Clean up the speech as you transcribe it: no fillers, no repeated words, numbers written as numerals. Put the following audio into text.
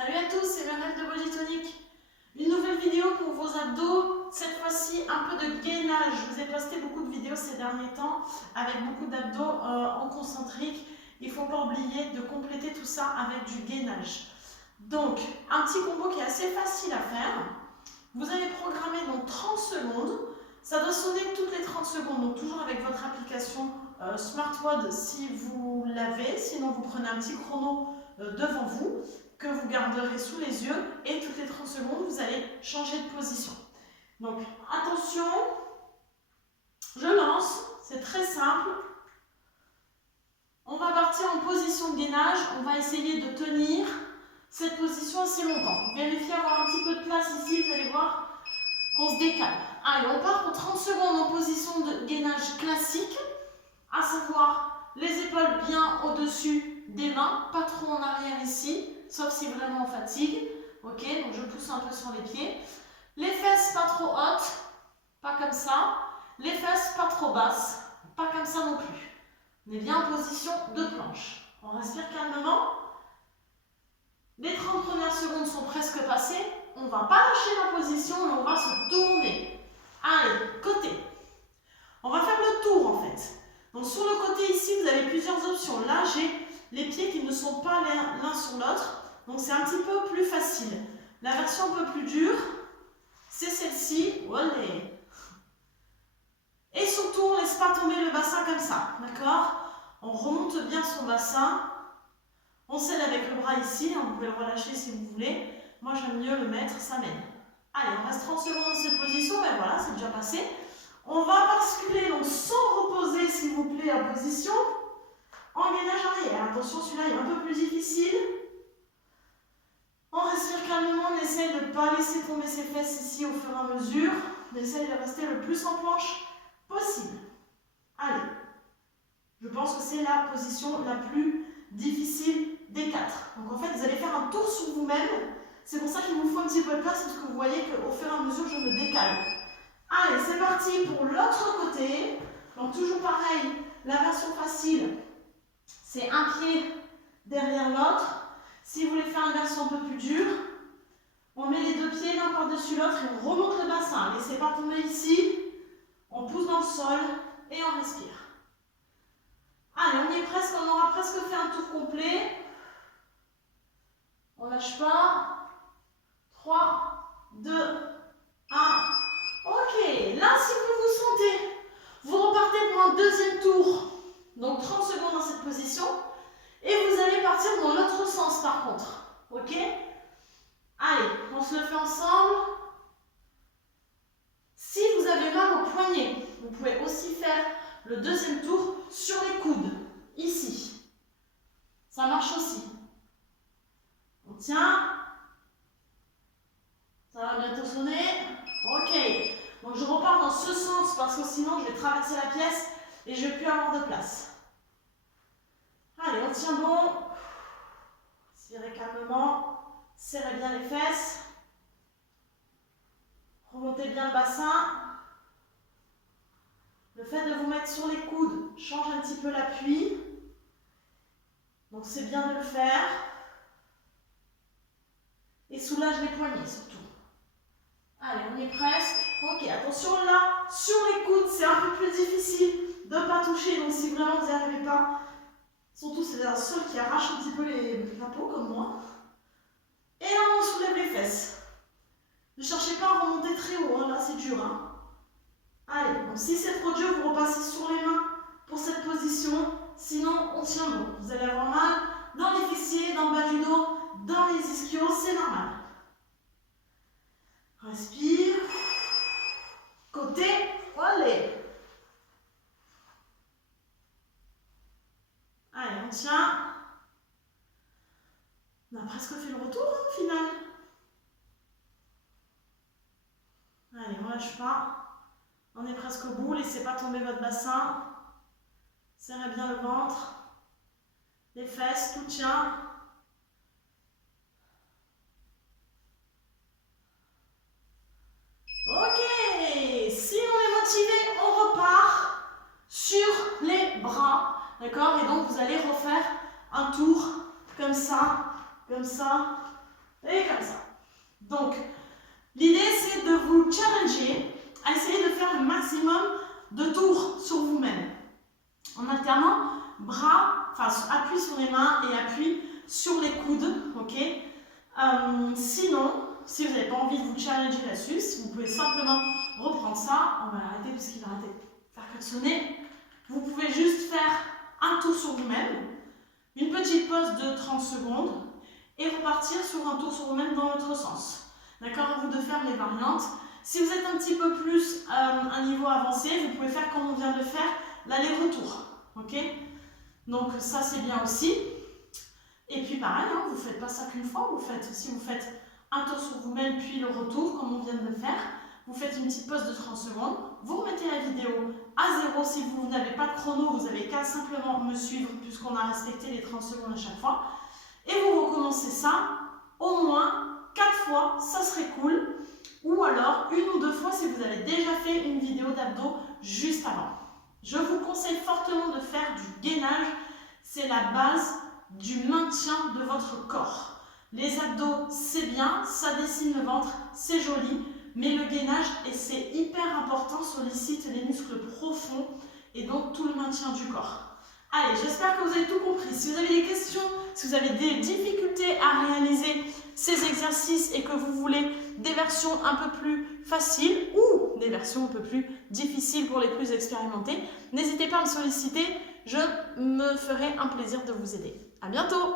Salut à tous, c'est Lionel de Body Tonic. Une nouvelle vidéo pour vos abdos, cette fois-ci un peu de gainage. Je vous ai posté beaucoup de vidéos ces derniers temps avec beaucoup d'abdos en concentrique. Il ne faut pas oublier de compléter tout ça avec du gainage. Donc, un petit combo qui est assez facile à faire. Vous allez programmer donc 30 secondes. Ça doit sonner toutes les 30 secondes, donc toujours avec votre application SmartWatch si vous l'avez. Sinon, vous prenez un petit chrono devant vous que vous garderez sous les yeux et toutes les 30 secondes, vous allez changer de position. Donc, attention, je lance, c'est très simple. On va partir en position de gainage, on va essayer de tenir cette position assez longtemps. Vérifiez avoir un petit peu de place ici, vous allez voir qu'on se décale. Allez, on part pour 30 secondes en position de gainage classique, à savoir les épaules bien au-dessus des mains, pas trop en arrière ici, sauf si vraiment on fatigue. Ok, donc je pousse un peu sur les pieds. Les fesses pas trop hautes, pas comme ça. Les fesses pas trop basses, pas comme ça non plus. On est bien en position de planche. On respire calmement. Les 30 premières secondes sont presque passées. On ne va pas lâcher la position, mais on va se tourner. Allez, côté. On va faire le tour en fait. Donc sur le côté ici, vous avez plusieurs options. Là, j'ai les pieds qui ne sont pas l'un sur l'autre. Donc c'est un petit peu plus facile. La version un peu plus dure, c'est celle-ci. Voilà. Et surtout, on ne laisse pas tomber le bassin comme ça. D'accord? On remonte bien son bassin. On scelle avec le bras ici. Vous pouvez le relâcher si vous voulez. Moi, j'aime mieux le mettre, ça m'aide. Allez, on reste 30 secondes dans cette position. Ben voilà, c'est déjà passé. On va basculer donc sans reposer, s'il vous plaît, en position. En gainage arrière. Attention, celui-là est un peu plus difficile. On respire calmement, on essaie de ne pas laisser tomber ses fesses ici au fur et à mesure. On essaie de rester le plus en planche possible. Allez. Je pense que c'est la position la plus difficile des quatre. Donc en fait, vous allez faire un tour sur vous-même. C'est pour ça qu'il vous faut un petit peu de place, parce que vous voyez qu'au fur et à mesure, je me décale. Allez, c'est parti pour l'autre côté. Donc toujours pareil, la version facile, c'est un pied derrière l'autre. Si vous voulez faire une version un peu plus dure, on met les deux pieds l'un par-dessus l'autre et on remonte le bassin. Laissez pas tomber ici. On pousse dans le sol et on respire. Allez, on y est presque, on aura presque fait un tour complet. On lâche pas. 3, 2, 1. Ok, là si vous vous sentez, vous repartez pour un deuxième tour. Donc 30 secondes dans cette position. Et vous allez partir dans l'autre sens par contre. Ok? Allez, on se le fait ensemble. Si vous avez mal au poignet, vous pouvez aussi faire le deuxième tour sur les coudes. Ici. Ça marche aussi. On tient. Ça va bientôt sonner. Ok. Donc je repars dans ce sens parce que sinon je vais traverser la pièce et je ne vais plus avoir de place. Allez, on tient bon. Respirez calmement. Serrez bien les fesses. Remontez bien le bassin. Le fait de vous mettre sur les coudes change un petit peu l'appui. Donc c'est bien de le faire. Et soulage les poignets surtout. Allez, on y est presque. Ok, attention là, sur les coudes, c'est un peu plus difficile de ne pas toucher. Donc si vraiment vous n'y arrivez pas, surtout c'est un sol qui arrache un petit peu la peau comme moi. Et là, on soulève les fesses. Ne cherchez pas à remonter très haut, hein. Là c'est dur. Hein. Allez, donc si c'est trop dur, vous repassez sur les mains pour cette position. Sinon, on tient bon. Vous allez avoir mal dans les fessiers, dans le bas du dos, dans les ischios, c'est normal. Respire. Côté, allez. Allez, on tient. On a presque fait le retour au final. Allez, on ne lâche pas. On est presque au bout. Laissez pas tomber votre bassin. Serrez bien le ventre. Les fesses, tout tient. Ok. Si on est motivé, on repart sur les bras. D'accord? Et donc, vous allez refaire un tour comme ça, Et comme ça. Donc, l'idée, c'est de vous challenger à essayer de faire le maximum de tours sur vous-même. En alternant bras, enfin appui sur les mains et appui sur les coudes, ok. Sinon, si vous n'avez pas envie de vous challenger là-dessus, vous pouvez simplement reprendre ça. On va l'arrêter parce qu'il va arrêter de faire klaxonner. Vous pouvez juste faire un tour sur vous-même, une petite pause de 30 secondes et repartir sur un tour sur vous-même dans l'autre sens. D'accord, à vous de faire les variantes. Si vous êtes un petit peu plus un niveau avancé, vous pouvez faire comme on vient de faire, l'aller-retour. Ok, donc ça c'est bien aussi. Et puis pareil, hein, vous ne faites pas ça qu'une fois, si vous faites un tour sur vous-même puis le retour comme on vient de le faire, vous faites une petite pause de 30 secondes, vous remettez la vidéo à 0 si vous n'avez pas de chrono, vous avez qu'à simplement me suivre puisqu'on a respecté les 30 secondes à chaque fois. Et vous recommencez ça au moins 4 fois, ça serait cool. Ou alors 1 ou 2 fois si vous avez déjà fait une vidéo d'abdos juste avant. Je vous conseille fortement de faire du gainage, c'est la base du maintien de votre corps. Les abdos, c'est bien, ça dessine le ventre, c'est joli, mais le gainage, et c'est hyper important, sollicite les muscles profonds et donc tout le maintien du corps. Allez, j'espère que vous avez tout compris. Si vous avez des questions, si vous avez des difficultés à réaliser ces exercices et que vous voulez des versions un peu plus faciles ou des versions un peu plus difficiles pour les plus expérimentés, n'hésitez pas à me solliciter, je me ferai un plaisir de vous aider. À bientôt!